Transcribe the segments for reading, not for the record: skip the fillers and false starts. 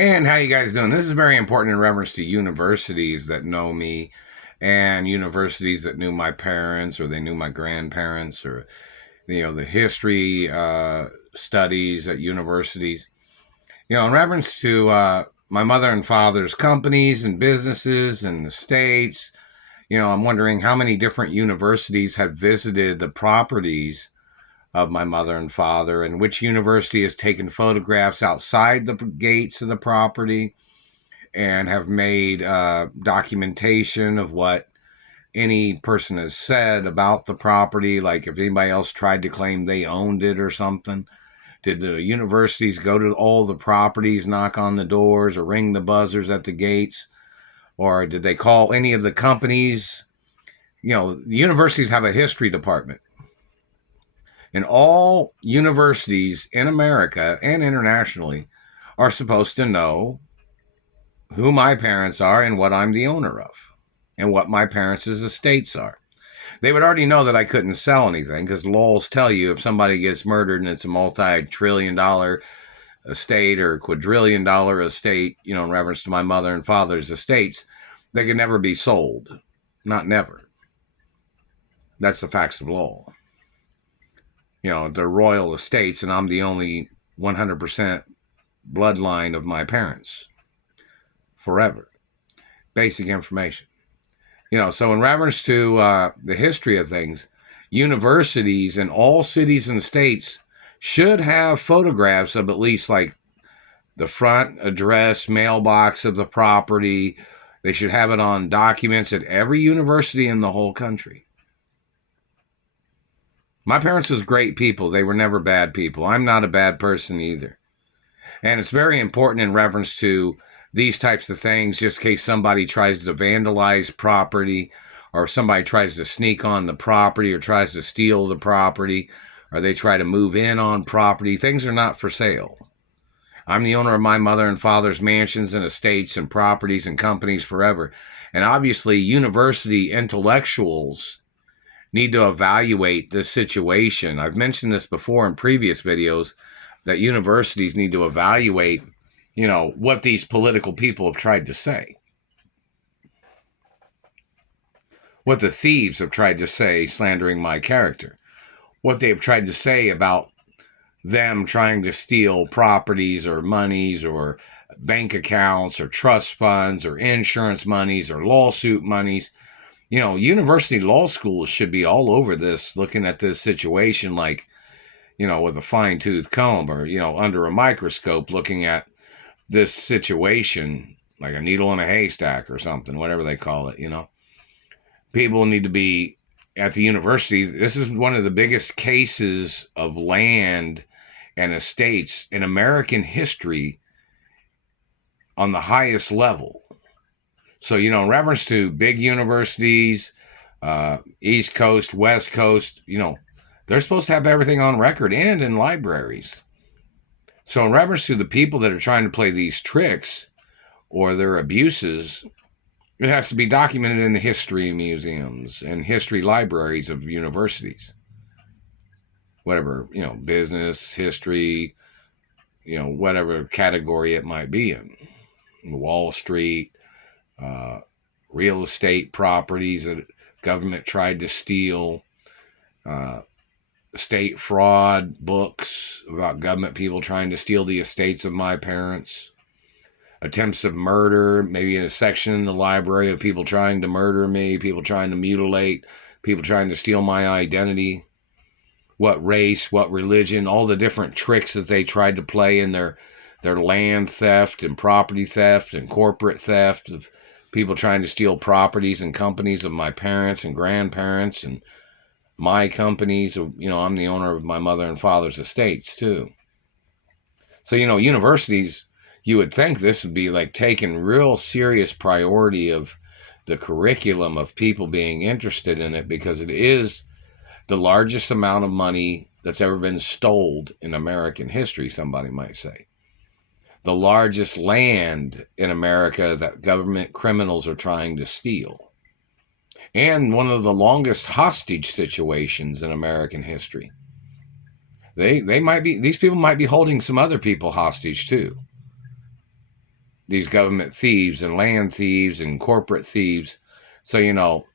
And how you guys doing? This is very important in reference to universities that know me and universities that knew my parents or they knew my grandparents or the history studies at universities. In reference to my mother and father's companies and businesses and the states, I'm wondering how many different universities have visited the properties of my mother and father, and which university has taken photographs outside the gates of the property and have made documentation of what any person has said about the property, like if anybody else tried to claim they owned it or something. Did the universities go to all the properties, knock on the doors, or ring the buzzers at the gates? Or did they call any of the companies? The universities have a history department. And all universities in America and internationally are supposed to know who my parents are and what I'm the owner of and what my parents' estates are. They would already know that I couldn't sell anything because laws tell you if somebody gets murdered and it's a multi-trillion-dollar estate or quadrillion-dollar estate, in reference to my mother and father's estates, they can never be sold. Not never. That's the facts of law. They're royal estates, and I'm the only 100% bloodline of my parents forever. Basic information. So in reference to the history of things, universities in all cities and states should have photographs of at least like the front address, mailbox of the property. They should have it on documents at every university in the whole country. My parents was great people. They were never bad people. I'm not a bad person either. And it's very important in reference to these types of things, just in case somebody tries to vandalize property or somebody tries to sneak on the property or tries to steal the property or they try to move in on property. Things are not for sale. I'm the owner of my mother and father's mansions and estates and properties and companies forever. And obviously, university intellectuals need to evaluate this situation. I've mentioned this before in previous videos that universities need to evaluate, what these political people have tried to say. What the thieves have tried to say, slandering my character. What they have tried to say about them trying to steal properties or monies or bank accounts or trust funds or insurance monies or lawsuit monies. University law schools should be all over this, looking at this situation like, with a fine-tooth comb or, under a microscope, looking at this situation like a needle in a haystack or something, whatever they call it, People need to be at the universities. This is one of the biggest cases of land and estates in American history on the highest level. So, in reference to big universities, East Coast, West Coast, they're supposed to have everything on record and in libraries. So in reference to the people that are trying to play these tricks or their abuses, it has to be documented in the history museums and history libraries of universities. Whatever, business, history, whatever category it might be in. Wall Street, real estate properties that government tried to steal, state fraud books about government people trying to steal the estates of my parents, attempts of murder, maybe in a section in the library of people trying to murder me, people trying to mutilate, people trying to steal my identity, what race, what religion, all the different tricks that they tried to play in their land theft and property theft and corporate theft of people trying to steal properties and companies of my parents and grandparents and my companies. I'm the owner of my mother and father's estates too. So, universities, you would think this would be like taking real serious priority of the curriculum of people being interested in it, because it is the largest amount of money that's ever been stole in American history, somebody might say. The largest land in America that government criminals are trying to steal. And one of the longest hostage situations in American history. These people might be holding some other people hostage too. these government thieves and land thieves and corporate thieves. So,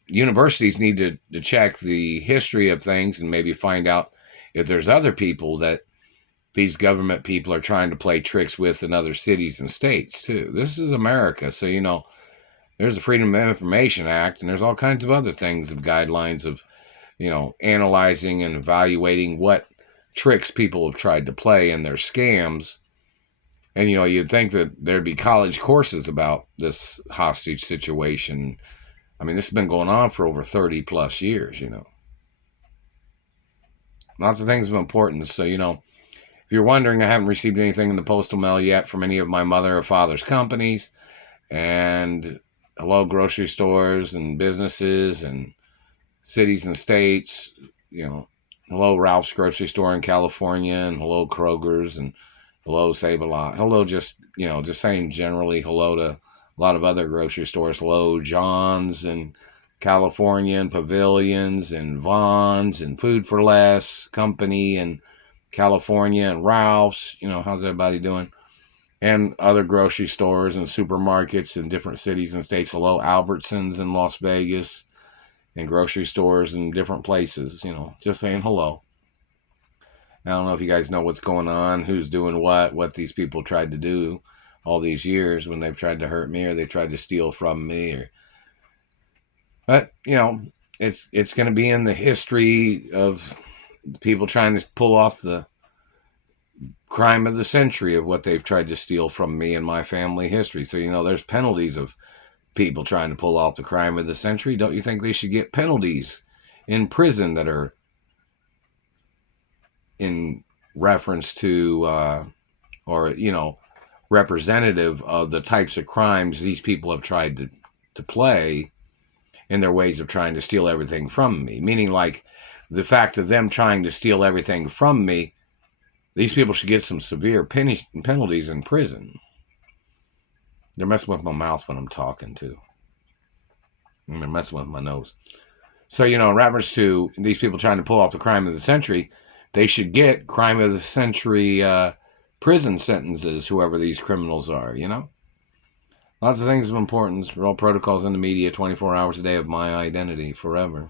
universities need to check the history of things and maybe find out if there's other people that these government people are trying to play tricks with in other cities and states too. This is America. So, there's the Freedom of Information Act, and there's all kinds of other things of guidelines of, analyzing and evaluating what tricks people have tried to play in their scams. And, you'd think that there'd be college courses about this hostage situation. I mean, this has been going on for over 30 plus years, Lots of things of importance. So, if you're wondering, I haven't received anything in the postal mail yet from any of my mother or father's companies. And hello, grocery stores and businesses and cities and states, hello, Ralph's grocery store in California, and hello, Kroger's, and hello, Save-A-Lot. Hello, just saying generally hello to a lot of other grocery stores. Hello, John's and California, and Pavilions, and Vons, and Food for Less Company, and California, and Ralph's. How's everybody doing? And other grocery stores and supermarkets in different cities and states. Hello, Albertsons in Las Vegas, and grocery stores in different places. Just saying hello. I don't know if you guys know what's going on, who's doing what these people tried to do all these years when they've tried to hurt me or they tried to steal from me. But, it's going to be in the history of people trying to pull off the crime of the century of what they've tried to steal from me and my family history. So, there's penalties of people trying to pull off the crime of the century. Don't you think they should get penalties in prison that are in reference to representative of the types of crimes these people have tried to play in their ways of trying to steal everything from me? Meaning, like, the fact of them trying to steal everything from me, these people should get some severe penalties in prison. They're messing with my mouth when I'm talking too, and they're messing with my nose. So, in reference to these people trying to pull off the crime of the century, they should get crime of the century prison sentences, whoever these criminals are, Lots of things of importance. We're all protocols in the media 24 hours a day of my identity forever.